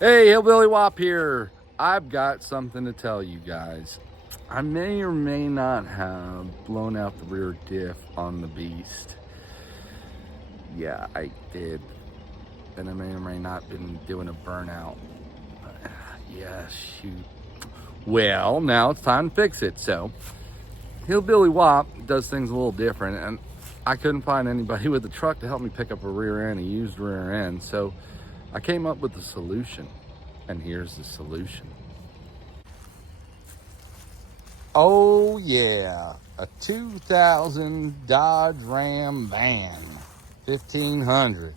Hey, Hillbilly W.O.P here. I've got something to tell you guys. I may or may not have blown out the rear diff on the Beast. Yeah, I did. And I may or may not been doing a burnout. Yeah, shoot. Well, now it's time to fix it. So, Hillbilly W.O.P does things a little different, and I couldn't find anybody with a truck to help me pick up a rear end, a used rear end. So, I came up with a solution. And here's the solution. Oh yeah, a 2000 Dodge Ram van, 1500.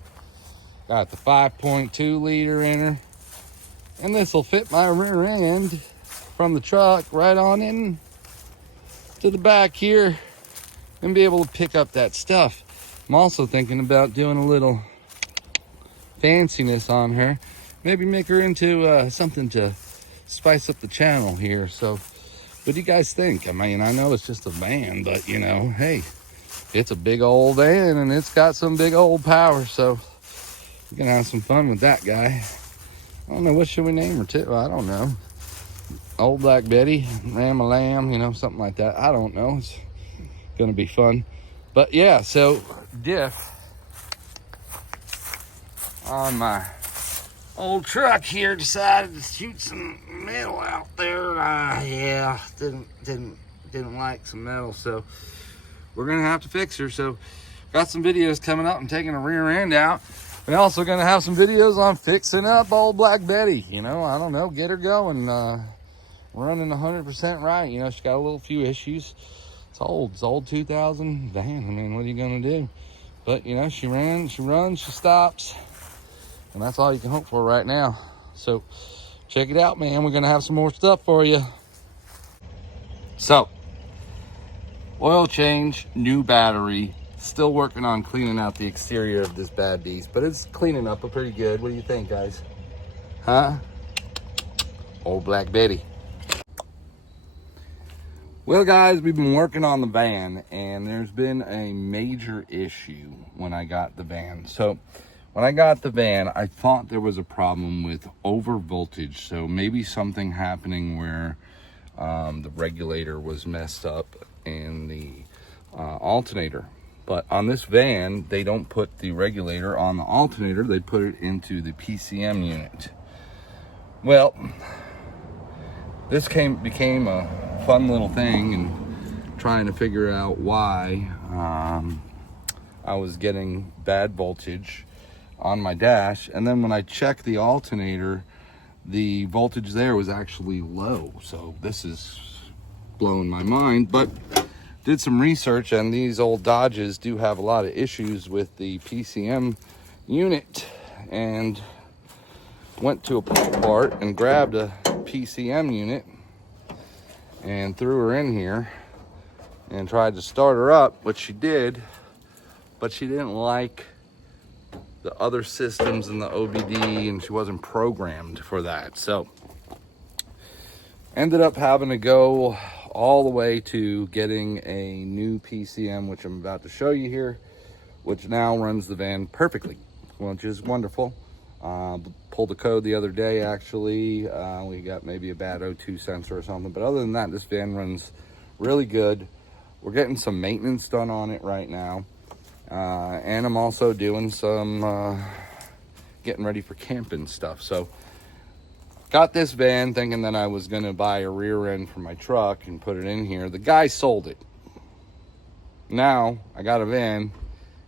Got the 5.2 liter in her. And this will fit my rear end from the truck right on in to the back here and be able to pick up that stuff. I'm also thinking about doing a little fanciness on her. Maybe make her into something to spice up the channel here. So what do you guys think? I mean, I know it's just a van, but you know, hey, it's a big old van and it's got some big old power. So we're gonna have some fun with that guy. I don't know, what should we name her too? I don't know. Old Black Betty, Ram a Lamb, you know, something like that. I don't know. It's gonna be fun. But yeah, so diff on my old truck here decided to shoot some metal out there. Yeah, didn't like some metal, so we're gonna have to fix her. So got some videos coming up. I'm taking a rear end out. We're also gonna have some videos on fixing up old Black Betty. You know, I don't know, get her going, running 100% right. You know, she got a few issues. It's old 2000 van. I mean, what are you gonna do? But you know, she runs, she stops. And that's all you can hope for right now. So check it out, man. We're gonna have some more stuff for you. So, oil change, new battery. Still working on cleaning out the exterior of this bad beast, but it's cleaning up pretty good. What do you think, guys? Huh? Old Black Betty. Well, guys, we've been working on the van, and there's been a major issue when I got the van. So when I got the van, I thought there was a problem with over voltage. So maybe something happening where the regulator was messed up in the alternator. But on this van, they don't put the regulator on the alternator. They put it into the PCM unit. Well, this became a fun little thing, and trying to figure out why I was getting bad voltage on my dash. And then when I checked the alternator, the voltage there was actually low. So this is blowing my mind, but did some research, and these old Dodges do have a lot of issues with the PCM unit, and went to a pull part and grabbed a PCM unit and threw her in here and tried to start her up, which she did, but she didn't like the other systems in the OBD, and she wasn't programmed for that. So ended up having to go all the way to getting a new PCM, which I'm about to show you here, which now runs the van perfectly, which is wonderful. Pulled the code the other day, actually. We got maybe a bad O2 sensor or something, but other than that, this van runs really good. We're getting some maintenance done on it right now. And I'm also doing some getting ready for camping stuff. So got this van thinking that I was going to buy a rear end for my truck and put it in here. The guy sold it. Now I got a van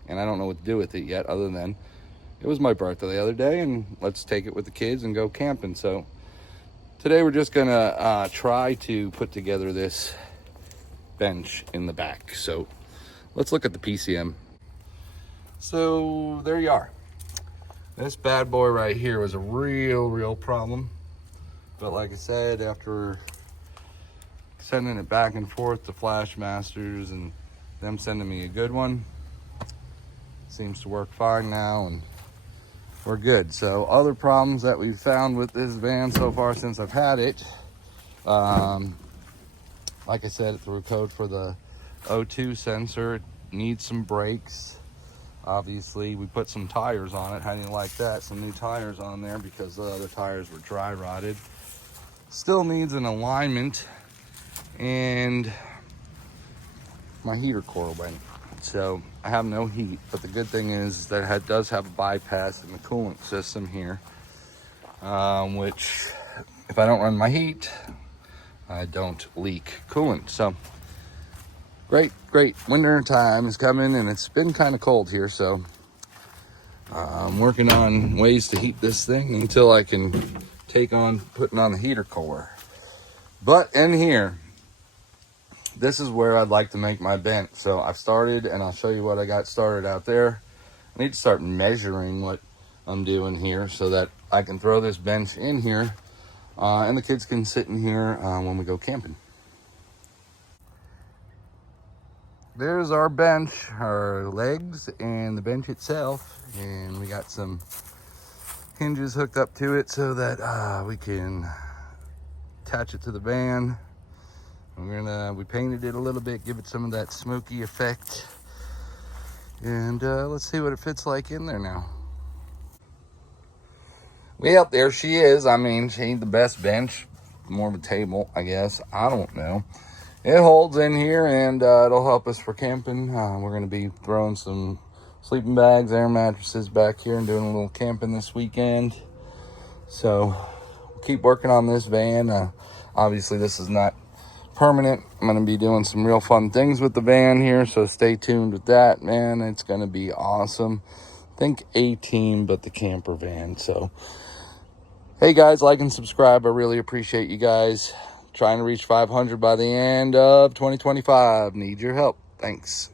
and I don't know what to do with it yet, other than it was my birthday the other day and let's take it with the kids and go camping. So today we're just going to try to put together this bench in the back. So let's look at the PCM. So there you are. This bad boy right here was a real problem. But like I said, after sending it back and forth to Flashmasters and them sending me a good one, seems to work fine now, and we're good. So other problems that we've found with this van so far since I've had it, like I said, it threw a code for the O2 sensor. It needs some brakes. Obviously, we put some tires on it. How do you like that? Some new tires on there because the other tires were dry rotted. Still needs an alignment, and my heater coil went. So I have no heat, but the good thing is that it does have a bypass in the coolant system here, which if I don't run my heat, I don't leak coolant. So great winter time is coming, and it's been kind of cold here, so I'm working on ways to heat this thing until I can take on putting on the heater core. But in here, this is where I'd like to make my bench. So I've started, and I'll show you what I got started out there. I need to start measuring what I'm doing here so that I can throw this bench in here, and the kids can sit in here when we go camping. There's our bench, our legs, and the bench itself. And we got some hinges hooked up to it so that we can attach it to the van. We painted it a little bit, give it some of that smoky effect. And let's see what it fits like in there now. Well, there she is. I mean, she ain't the best bench, more of a table, I guess. I don't know. It holds in here, and it'll help us for camping. We're going to be throwing some sleeping bags, air mattresses back here, and doing a little camping this weekend. So we'll keep working on this van. Obviously, this is not permanent. I'm going to be doing some real fun things with the van here, so stay tuned with that, man. It's going to be awesome. Think A-Team, but the camper van. So hey guys, like and subscribe. I really appreciate you guys. Trying to reach 500 by the end of 2025. Need your help. Thanks.